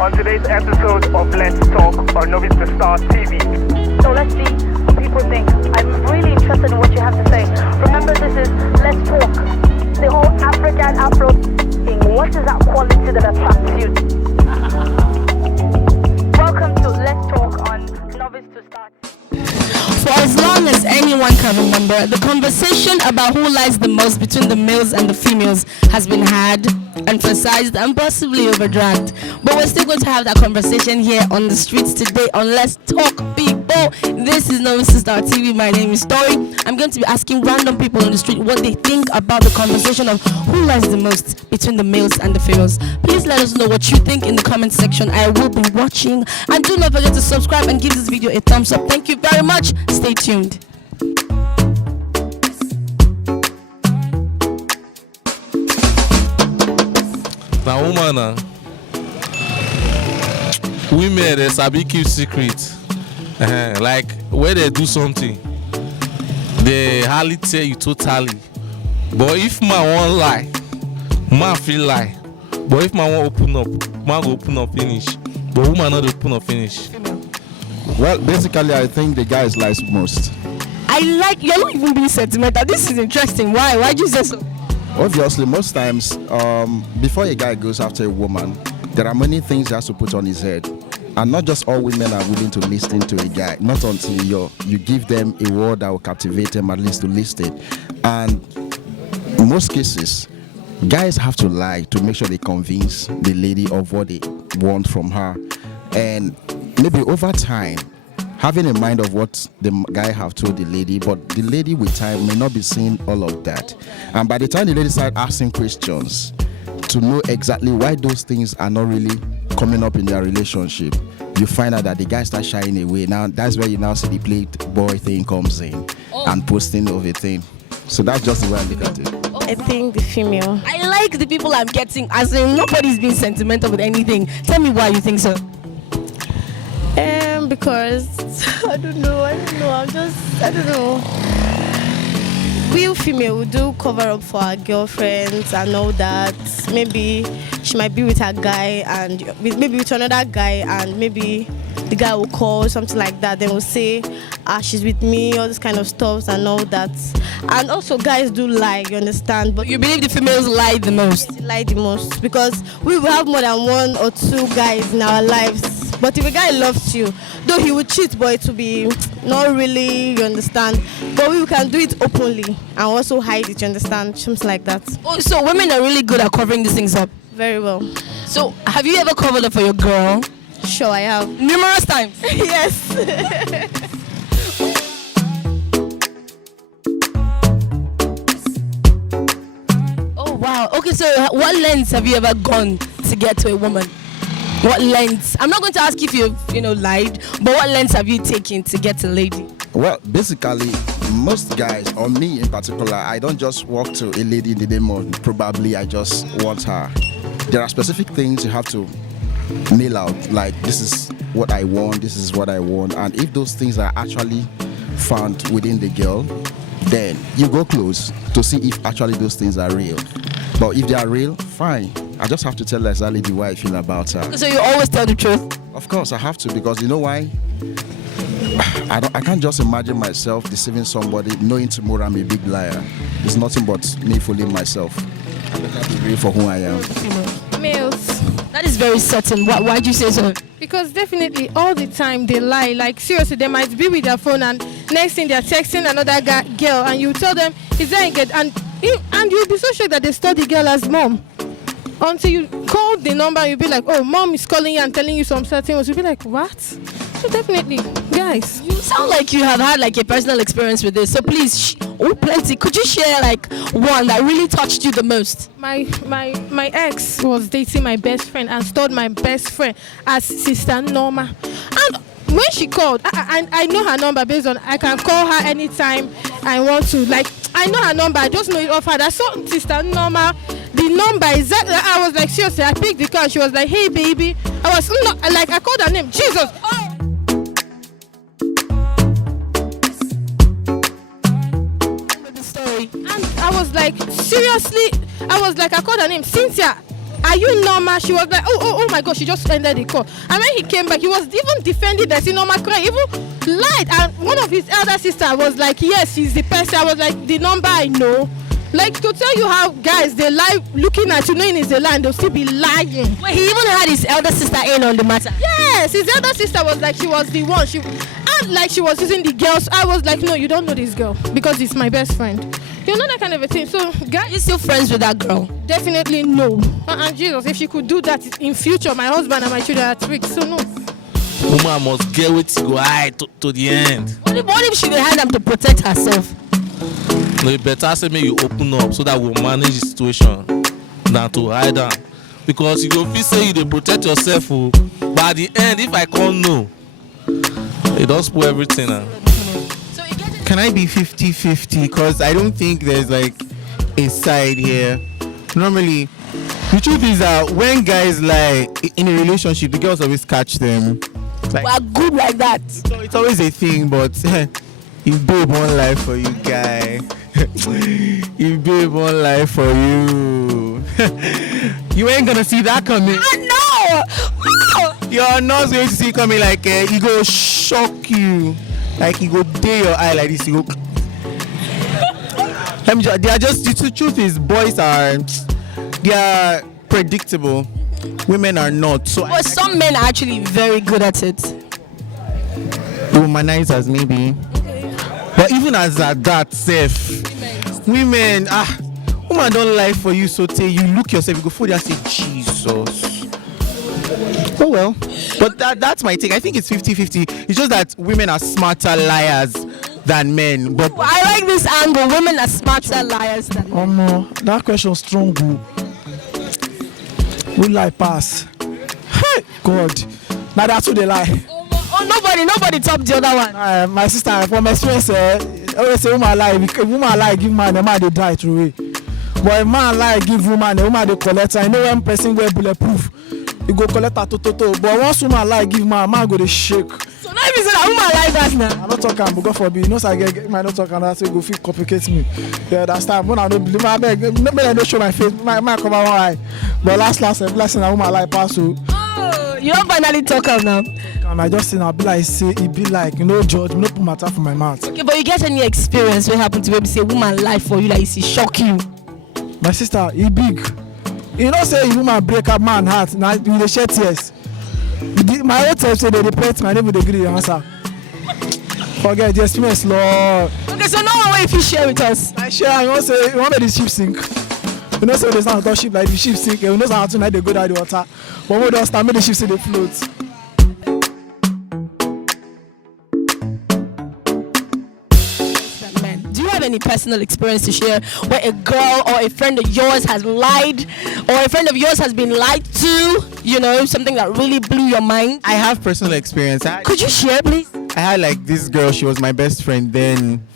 on today's episode of Let's Talk on Novice to Start TV. So let's see what people think. I'm really interested in what you have to say. Remember, this is Let's Talk. The whole African Afro thing. What is that quality that attracts you? Welcome to Let's Talk on Novice to Start. For as long as anyone can remember, the conversation about who lies the most between the males and the females has been had, emphasized, and possibly overdragged. But we're still going to have that conversation here on the streets today on Let's Talk, people. This is Novice to Start TV. My name is Story. I'm going to be asking random people on the street what they think about the conversation of who lies the most between the males and the females. Please let us know what you think in the comment section. I will be watching. And do not forget to subscribe and give this video a thumbs up. Thank you very much. Stay tuned. Now, woman, women they sabi keep secret. Like when they do something, they hardly tell you totally. But if man won't lie, man feel lie. But if man won't open up, man go open up finish. But woman not open up finish. Well, basically, I think the guys lies most. I like, you're not even being sentimental. This is interesting. Why? Why'd you say so? Obviously, most times, before a guy goes after a woman, there are many things he has to put on his head. And not just all women are willing to listen to a guy. Not until you give them a word that will captivate them, at least to listen. And in most cases, guys have to lie to make sure they convince the lady of what they want from her. And maybe over time, having in mind of what the guy have told the lady, but the lady with time may not be seeing all of that. And by the time the lady start asking questions to know exactly why those things are not really coming up in their relationship, you find out that the guy starts shying away. Now that's where you now see the playboy thing comes in and posting of a thing. So that's just the way I look at it. I think the female. I like the people I'm getting, as in nobody's being sentimental with anything. Tell me why you think so. Because I don't know. I don't know. We female we do cover up for our girlfriends and all that. Maybe she might be with her guy and maybe with another guy, and maybe the guy will call something like that. Then we'll say, she's with me, all this kind of stuff and all that. And also guys do lie, you understand? But You believe the females lie the most? they lie the most because we will have more than one or two guys in our lives. But if a guy loves you, though he will cheat, but it will be not really, you understand? But we can do it openly and also hide it, you understand? Something like that. Oh, so women are really good at covering these things up. Very well. So have you ever covered up for your girl? Sure, I have. Numerous times. Yes. Oh wow. Okay, so what lengths have you ever gone to get to a woman? What lengths? I'm not going to ask if you've lied, but what lengths have you taken to get a lady? Well, basically, most guys, or me in particular, I don't just walk to a lady in the name of probably I just want her. There are specific things you have to nail out, like this is what I want, this is what I want. And if those things are actually found within the girl, then you go close to see if actually those things are real. But if they are real, fine. I just have to tell her exactly the way I feel about her. So you always tell the truth? Of course, I have to, because you know why? I can't just imagine myself deceiving somebody knowing tomorrow I'm a big liar. It's nothing but me fooling myself. I better be real for who I am. Males. That is very certain. Why'd you say so? Because definitely all the time they lie. Like seriously, they might be with their phone and next thing they're texting another girl and you tell them, is that engaged? And you'll be so sure that they stole the girl as mom. Until you call the number, you'll be like, oh, mom is calling you and telling you some certain words. You'll be like, what? So definitely, guys. You sound like you have had like a personal experience with this. So please, plenty. Could you share like one that really touched you the most? My ex was dating my best friend and stored my best friend as Sister Norma. And when she called, I know her number based on I can call her anytime I want to. Like, I know her number, I just know it off her. I saw Sister Norma, the number exactly. I was like, seriously, I picked the call. She was like, hey, baby. I was not like, I called her name, Jesus. The story. And I was like, seriously, I called her name, Cynthia. are you normal? She was like, oh my God, she just ended the call. And when he came back, he was even defending that normal cry, even lied. And one of his elder sister was like, yes, she's the person. I was like, the number I know. Like, to tell you how guys, they lie looking at you knowing it's a lie and they'll still be lying. Well, he even had his elder sister in on the matter. Yes, his elder sister was like, she was the one. She was using the girls. I was like, no, you don't know this girl because it's my best friend. You know that kind of a thing. So, guys, You still friends with that girl? definitely no. Jesus, if she could do that in future, my husband and my children are at risk. So no. Woman must get with go high to the end. What if she will have them to protect herself? No, you better say make you open up so that we'll manage the situation than to hide down. Because you go feel say you dey protect yourself, oh, but at the end, if I can't know, it does spoil everything. Can I be 50-50? Because I don't think there's like a side here. Normally, the truth is that when guys lie in a relationship, the girls always catch them. Like, We are good like that. it's always a thing, but if babe won't lie for you, guy. If babe won't lie for you, you ain't gonna see that coming. No! You're not going to see it coming. Like he go shock you, like he go day your eye like this. He go. They are just the truth is boys are predictable, women are not. So But some men are actually very good at it. womanizers maybe, but even as that safe, women woman don't lie for you. So you look yourself, you go for there and say Jesus. Oh well, but that's my take. I think it's 50-50. It's just that women are smarter liars than men. But I like this angle. Women are smarter liars than men. No, that question strong. We lie pass. Hey, God. Now that's who they lie. Oh, nobody top the other one. My sister, from experience, always say woman lie. If woman lie, give man, the man they die through it. But if man lie, give woman, the woman they collect. I know when person wear bulletproof, you go collect a toto. But once woman lie, give man go they shake. So now if you say that woman like that now. I'm not talking, but God forbid. No, I get my not talking. That's go feel complicate me. Yeah, that's time. When I don't believe, I beg. Maybe I don't show my face. My cover one eye. But last, blessing, a woman lie pass. So Oh, you don't finally talk out now. I just say, I be like, say, it be like, no judge, no put matter for my mouth. Okay, but you get any experience what happened to maybe say woman lie for you like you see shock you? My sister, he big. You know, say if woman break up man heart, now you dey shed tears. My old self say they pet my name with the green answer. Forget the experience, Lord. Okay, so no one way if you share with us. I share, you know, say, you want me the ship sink. You know, say there's not a ship like the ship sink. You know, how tonight they go down the water. But we don't stand, make the ship see the float. Do you have any personal experience to share where a girl or a friend of yours has lied or a friend of yours has been lied to? You know, something that really blew your mind? I have personal experience. Could you share, please? I had like this girl, she was my best friend then.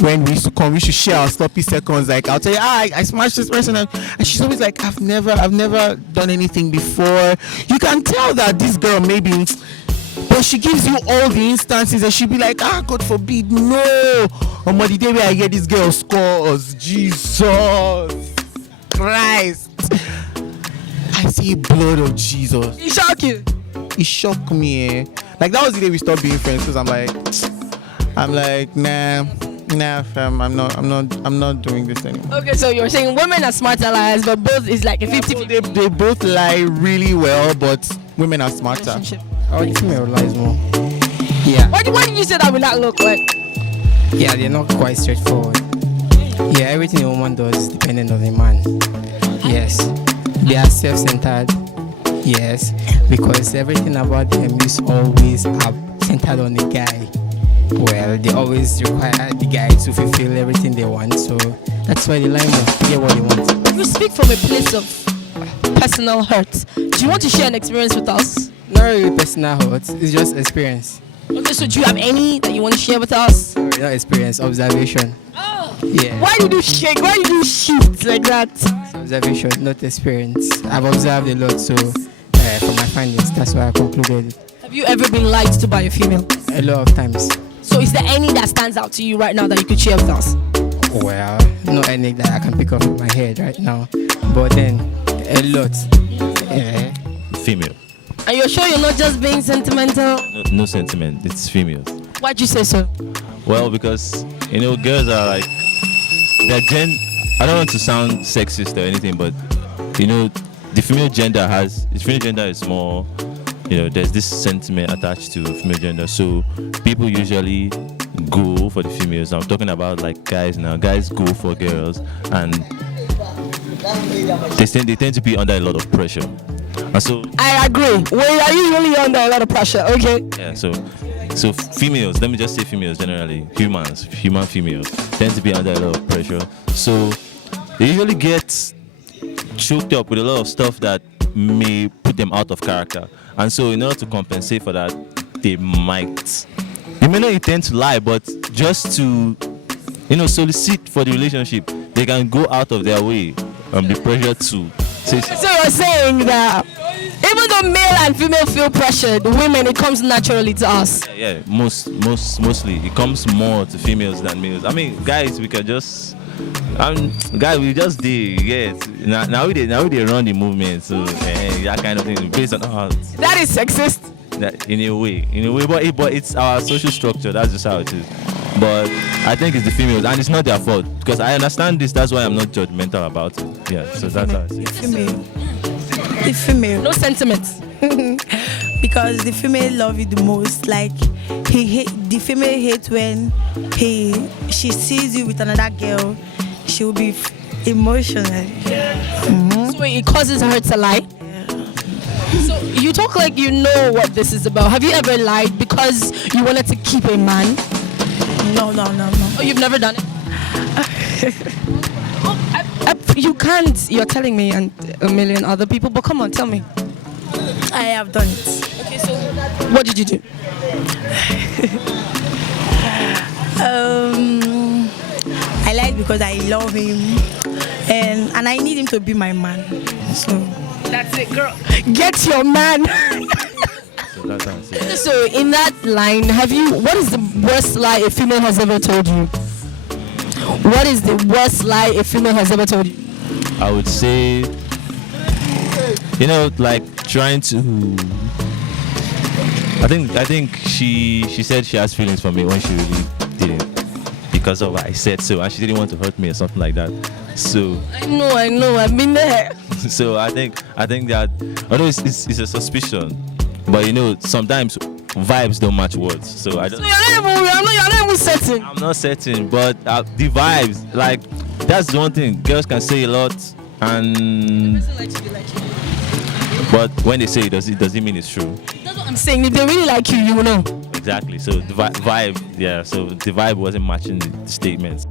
When we used to come, we used to share our sloppy seconds. Like I'll tell you, I smashed this person, and she's always like, I've never done anything before. You can tell that this girl maybe, but she gives you all the instances, and she'll be like, God forbid, no. On the day where I get this girl scores, Jesus Christ, I see blood of Jesus. He shocked you. It shocked me. Like that was the day we stopped being friends because I'm like, nah, fam, I'm not doing this anymore. Okay, so you're saying women are smarter liars, but both is like a 50-50 They both lie really well, but women are smarter. relationship. Oh, the female lies more. Yeah. Why did you say that will not look like? Yeah, they're not quite straightforward. Yeah, everything a woman does is dependent on the man. Yes. They are self-centered. Yes. Because everything about them is always centered on the guy. Well, they always require the guy to fulfill everything they want. So that's why they lie more to get what they want. You speak from a place of personal hurt. Do you want to share an experience with us? Not really personal hurt. It's just experience. Okay, so do you have any that you want to share with us? Sorry, not experience, observation. Yeah. Why did you shake? Why did you shift like that? It's observation, not experience. I've observed a lot, so from my findings, that's why I concluded it. Have you ever been lied to by a female? A lot of times. So is there any that stands out to you right now that you could share with us? Well, not any that I can pick up in my head right now. But then, A lot. Yeah. Female. And you're sure you're not just being sentimental? No sentiment. It's females. Why'd you say so? Well, because girls are like their I don't want to sound sexist or anything, but the female gender is more. There's this sentiment attached to female gender, so people usually go for the females. I'm talking about like guys now. Guys go for girls, and they tend to be under a lot of pressure. And so I agree. We are usually under a lot of pressure. Okay. Yeah. So females, let me just say females generally, human females tend to be under a lot of pressure. So they usually get choked up with a lot of stuff that may put them out of character. And so in order to compensate for that, they may not intend to lie, but just to solicit for the relationship, they can go out of their way the pressure to say. So you're saying that even though male and female feel pressured, women, it comes naturally to us. Yeah, mostly it comes more to females than males. I mean, guys, we can just guys, we just did, yes. Now we run the movement, so that kind of thing based on our. That is sexist. That in a way, but it's our social structure. That's just how it is. But I think it's the females, and it's not their fault because I understand this. That's why I'm not judgmental about it. Yeah, so that's how I see it. The female. No sentiments. Because the female love you the most. Like the female hates when she sees you with another girl. She will be emotional. Mm-hmm. So it causes her to lie. So you talk like you know what this is about. Have you ever lied because you wanted to keep a man? No. Oh, you've never done it? You can't. You're telling me and a million other people, but come on, tell me. I have done it. Okay, so what did you do? I lied because I love him and I need him to be my man. So that's it, girl. Get your man. So in that line, what is the worst lie a female has ever told you? What is the worst lie a female has ever told you? I would say, like trying to. I think she said she has feelings for me when she really didn't, because of what I said so, and she didn't want to hurt me or something like that. So I know, I've been there. So I think that although it's a suspicion, but sometimes vibes don't match words. So I don't. So you're not even certain. I'm not certain, but the vibes, like that's the one thing. Girls can say a lot, and but when they say it, does it mean it's true? That's what I'm saying. If they really like you, you will know. Exactly. So the vibe, yeah. So the vibe wasn't matching the statements.